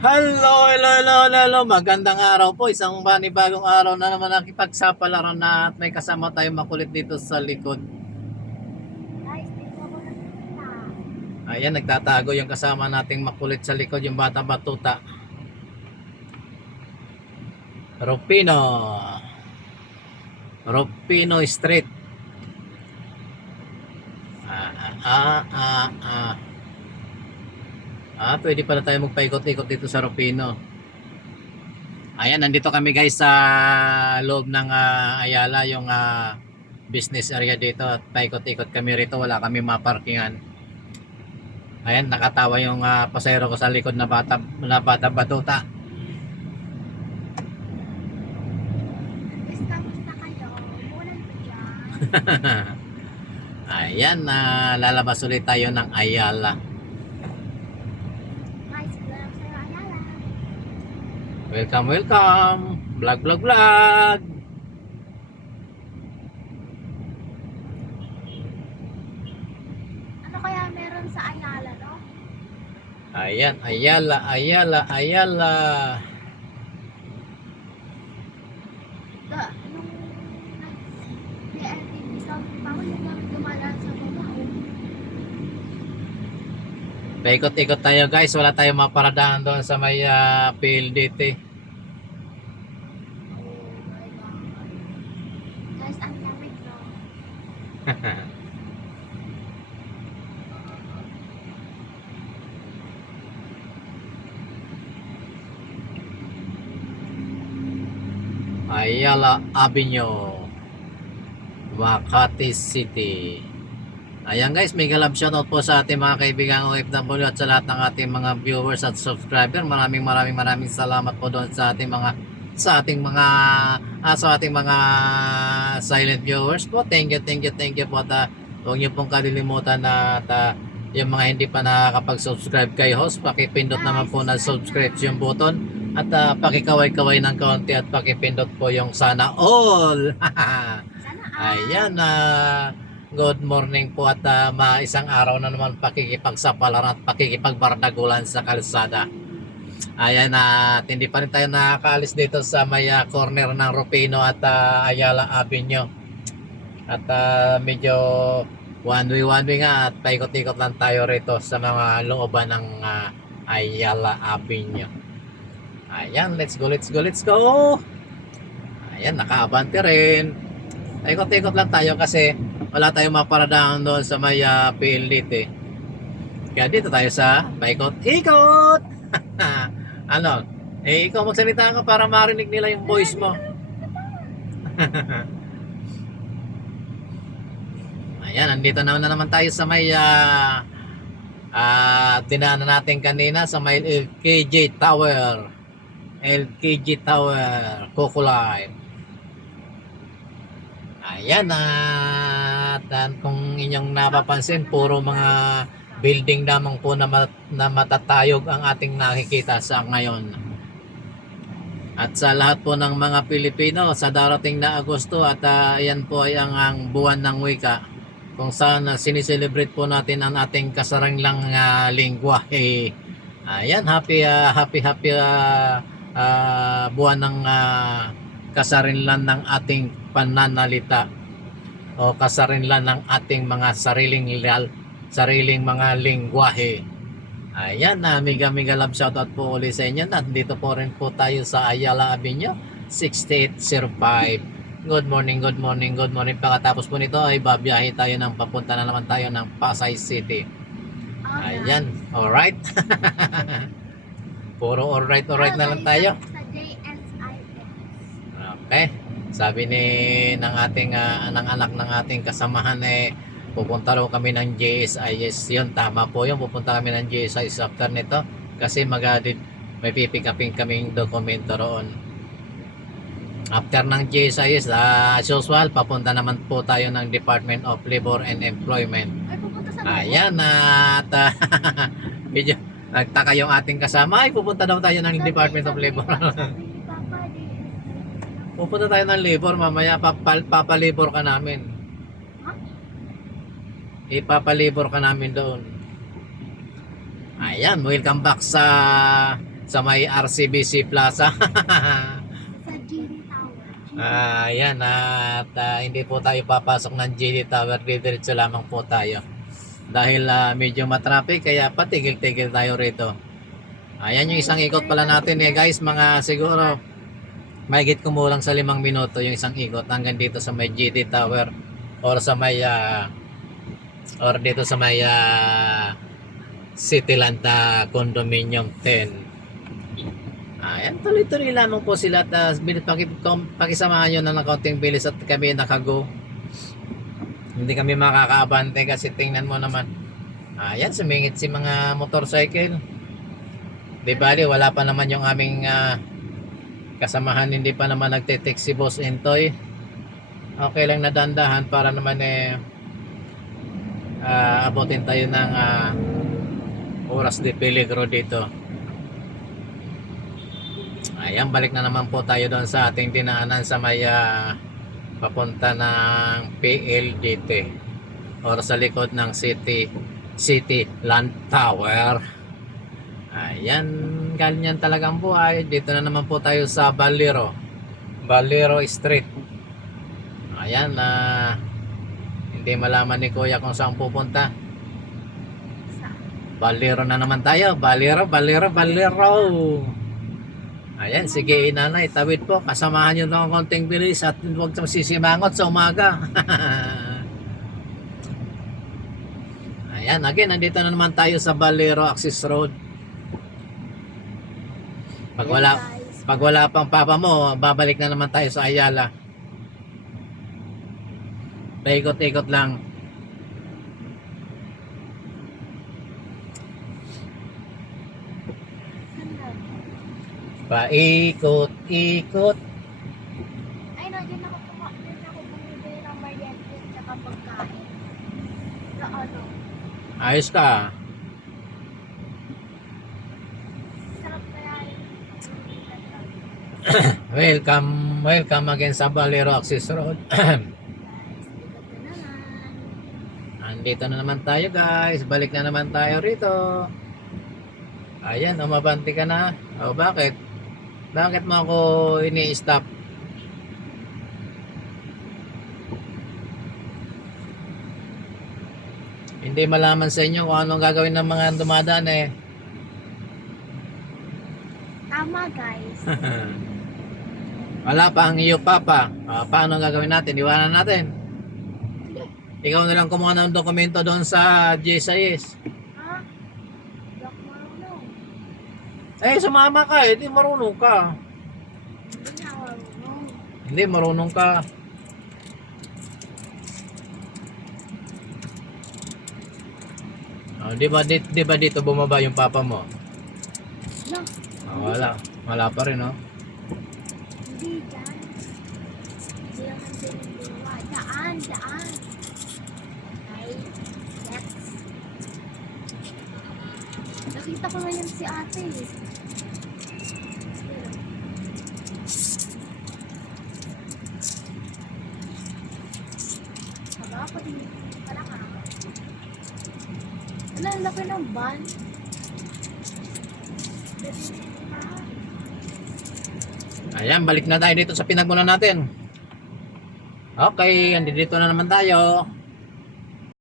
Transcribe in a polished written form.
Hello, hello, hello, hello, hello. Magandang araw po. Isang panibagong araw na naman nakipagsapalaran na at may kasama tayong makulit dito sa likod. Guys, dito ako nakikita. Ayan, nagtatago yung kasama nating makulit sa likod, yung bata batuta. Rupino. Rupino Street. Pwede pala tayo magpaikot-ikot dito sa Rupino. Ayan, nandito kami guys sa loob ng Ayala, yung business area dito. At paikot-ikot kami rito, wala kami maparkingan. Ayan, nakatawa yung pasahero ko sa likod na bata batuta. Guys, kamusta kayo? Umulan ba dyan? Ayan, lalabas ulit tayo ng Ayala. Guys, wala lang sa'yo, Ayala. Welcome, welcome. Vlog, vlog, vlog. Ano kaya meron sa Ayala, no? Ayan, Ayala, Ayala, Ayala. Nung nag-DLTV kami pa ako, yung kami dumadaan sa baba. Paikot-ikot tayo guys, wala tayong maparadahan doon sa may PLDT. Oh my God. Guys, ang lamig, no? Ayala Avenue, Makati City. Ayan guys, mega love shoutout po sa ating mga kaibigang OFW at sa lahat ng ating mga viewers at subscriber. Maraming salamat po doon sa ating mga silent viewers po. Thank you po. At huwag niyo pong kalilimutan na yung mga hindi pa nakakapag-subscribe kay host, pakipindot naman po na subscription button at pakikaway-kaway ng kaunti at pakipindot po yung sana all. Sana Ayan, good morning po at isang araw na naman pakikipagsapalaran at pakikipagbardagulan sa kalsada. Ayan, at hindi pa rin tayo nakakaalis dito sa may corner ng Rupino at Ayala Avenue. At medyo one way nga at paikot-ikot lang tayo rito sa mga looban ng Ayala Avenue. Ayan, let's go. Ayan, nakaabante rin. Ikot-ikot lang tayo kasi wala tayong maparadahan doon sa may PLDT. Kaya dito tayo sa paikot-ikot. Ano? Ikaw magsalita ka para marinig nila yung voice mo. Ayan, nandito na naman tayo sa may dinaanan natin kanina sa may LKJ Tower. LKJ Tower, Kukulay. Ayan, at kung inyong napapansin, puro mga building lamang po na matatayog ang ating nakikita sa ngayon. At sa lahat po ng mga Pilipino, sa darating na Agosto at ayan po ay ang buwan ng wika, kung saan siniselebrate po natin ang ating kasaranglang lingwahe. Ayan, happy buwan ng kasarinlan ng ating pananalita o kasarinlan ng ating mga sariling mga lingwahe. Ayan, mega love shoutout po ulit sa inyo. At dito po rin po tayo sa Ayala Avenue 6805. Good morning. Pagkatapos po nito ay babiyahe tayo ng papunta na naman tayo ng Pasay City. Ayan, alright. Puro alright na lang tayo. Sa JSIS. Okay. Sabi ng ating ng anak ng ating kasamahan pupunta raw kami ng JSIS. Yun, tama po yun. Pupunta kami ng JSIS after nito kasi may pipick upin kaming dokumento roon. After ng JSIS, as usual, papunta naman po tayo ng Department of Labor and Employment. Ay, pupunta sa Ayan, at medyo nagtaka yung ating kasama. Ay, pupunta daw tayo ng Department of Labor. Sabi ni Papa, Pupunta tayo ng labor mamaya, papalibor ka namin. Ha? Ipapalibor ka namin doon. Ayan, welcome back sa sa may RCBC Plaza. Sa GD Tower. Ayan, at hindi po tayo papasok ng GD Tower, diretso lamang po tayo. Dahil medyo matraffic, kaya patigil-tigil tayo rito. Ayan yung isang ikot pala natin guys, mga siguro mahigit kumulang sa 5 minuto yung isang ikot hanggang dito sa may GD Tower or sa may or dito sa may Cityland Condominium 10. Ayan, tuloy-tuloy lamang po sila at pakisamahan nyo na ng kaunting bilis at kami nakago. Hindi kami makakaabante kasi tingnan mo naman. Ayan, sumingit si mga motorcycle. Di bali, wala pa naman yung aming kasamahan, hindi pa naman nagte-text si Boss Entoy. Okay lang na dandahan para naman abutin tayo ng oras de peligro dito. Ayan, balik na naman po tayo doon sa ating dinaanan sa may papunta ng PLDT or sa likod ng Cityland Tower. Ayan, ganyan talagang buhay. Dito na naman po tayo sa Valero Street. Ayan, hindi malaman ni Kuya kung saan pupunta. Valero na naman tayo. Valero. Ayan, sige inanay, tawid po. Kasamahan nyo ng konting bilis at huwag sisimangot sa umaga. Ayan, again, nandito na naman tayo sa Valero Access Road. Pag wala pang papa mo, babalik na naman tayo sa Ayala. Paikot-ikot lang. Paikot-ikot. Ay, no, dyan ako bumibili ng merienda at saka pagkain. Sa ano? Ayos ka. Sarap kaya Welcome again sa Valero Access Road. guys, ikot na naman. Andito na naman tayo guys. Balik na naman tayo rito. Ayan, umabanti ka na. O bakit? Bakit mo ako ini-stop? Hindi malaman sa inyo kung anong gagawin ng mga dumadaan Tama, guys. Wala pa ang iyo papa. Paano gagawin natin? Iwanan natin. Ikaw na lang kumuha ng dokumento doon sa GSIS. Ha? Black marunong. Sumama ka hindi marunong ka. Hindi na marunong. Hindi marunong ka. Di ba dito bumaba yung papa mo? No, Wala pa rin hindi dyan. Hindi naman din yung buwa. Daan. Okay, next. Nakita ko ngayon si ate. Aba, pati pala ka. Ano, ang laki ng van. Ayan, balik na tayo dito sa pinagmulan natin. Okay, andito na naman tayo.